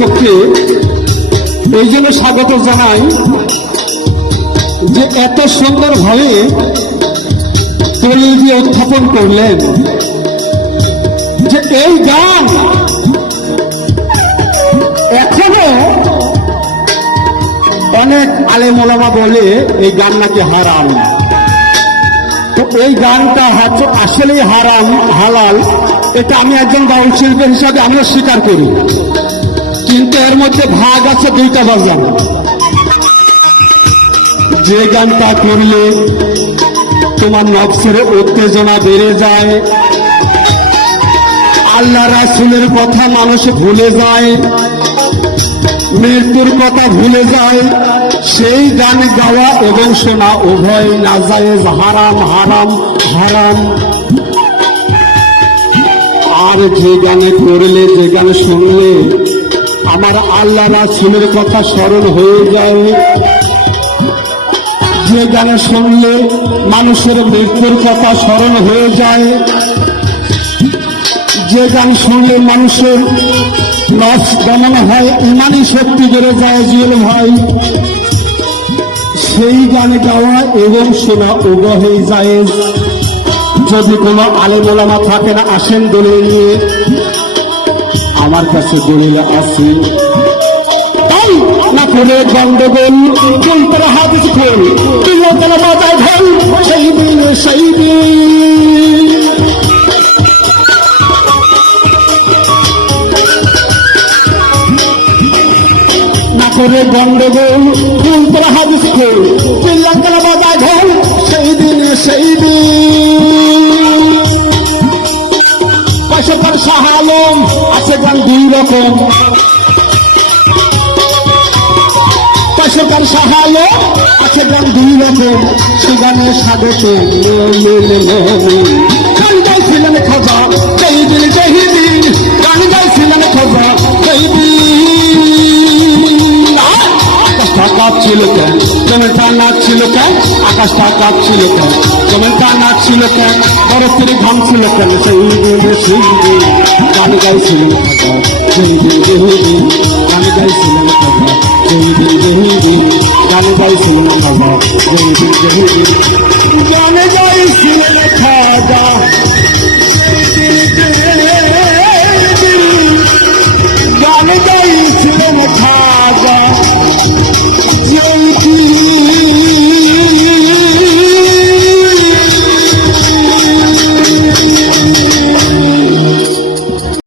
লেখককে এই জন্য স্বাগত জানাই যে এত সুন্দরভাবে দলিল দিয়ে উত্থাপন করলেন যে এই গান এখনো অনেক আলেম ওলামা বলে এই গান নাকি হারাম। তো এই গানটা আসলেই হারাম হালাল এটা আমি একজন বাউল শিল্পী হিসাবে আমিও স্বীকার করি, কিন্তু এর মধ্যে ভাগ আছে দুইটা বাজান। যে গানটা করলে তোমার নফসের উত্তেজনা বেড়ে যায়, আল্লাহ রাসূলের কথা মানুষ ভুলে যায়, মৃত্যুর কথা ভুলে যায়, সেই গান গাওয়া এবং শোনা উভয় নাজায়েজ, হারাম হারাম হারাম। আর যে গানে করলে, যে গান শুনলে আমার আল্লাহ রাসূলের কথা স্মরণ হয়ে যায়, যে গান শুনলে মানুষের মৃত্যুর কথা স্মরণ হয়ে যায়, যে গান শুনলে মানুষের নফস দমন হয়, ইমানি শক্তি বেড়ে যায়, জিল হয়, সেই গান গাওয়া এবং শোনা উভয়ই জায়েজ। যদি কোনো আলেম ওলামা থাকে না, আসেন দলিল নিয়ে, আমার কাছে দলিল আছে। তাই না করে গন্ডগোল কুলতলা হাদিস খোল, তুইও তারা বাজায় ঢোল, সেই দিন সেই দিন করে গন্ডগোল কুলতলা হাদিস খোল, তুইও তারা বাজায় ঢোল, সেই দিন সেই দিন। পাশাপার শাহ আলম আছে গান দুই রকম, পাশাপার শাহ আলম আছে গান দুই রকম, সে গানের স্বাগত গান গাইছিলেন খোঁজা জহিদিন জহিদিন, গান গাইছিলেন খোঁজা জহিদিন। আকাশটা কাঁপছিল কেন, জমিটা নাচছিল কেন, আকাশটা কাঁপছিল কেন, জমিটা নাচছিল কেন, বরফের ঘামছিল কেন, সেই দিন সেই দিন গান গাইছিলেন খোঁজা জহিদিন জহিদিন, গান গাইছিলেন খোঁজা জহিদিন জহিদিন, গান গাইছিলেন খোঁজা জহিদিন জহিদিন, গান গাইছিলেন খোঁজা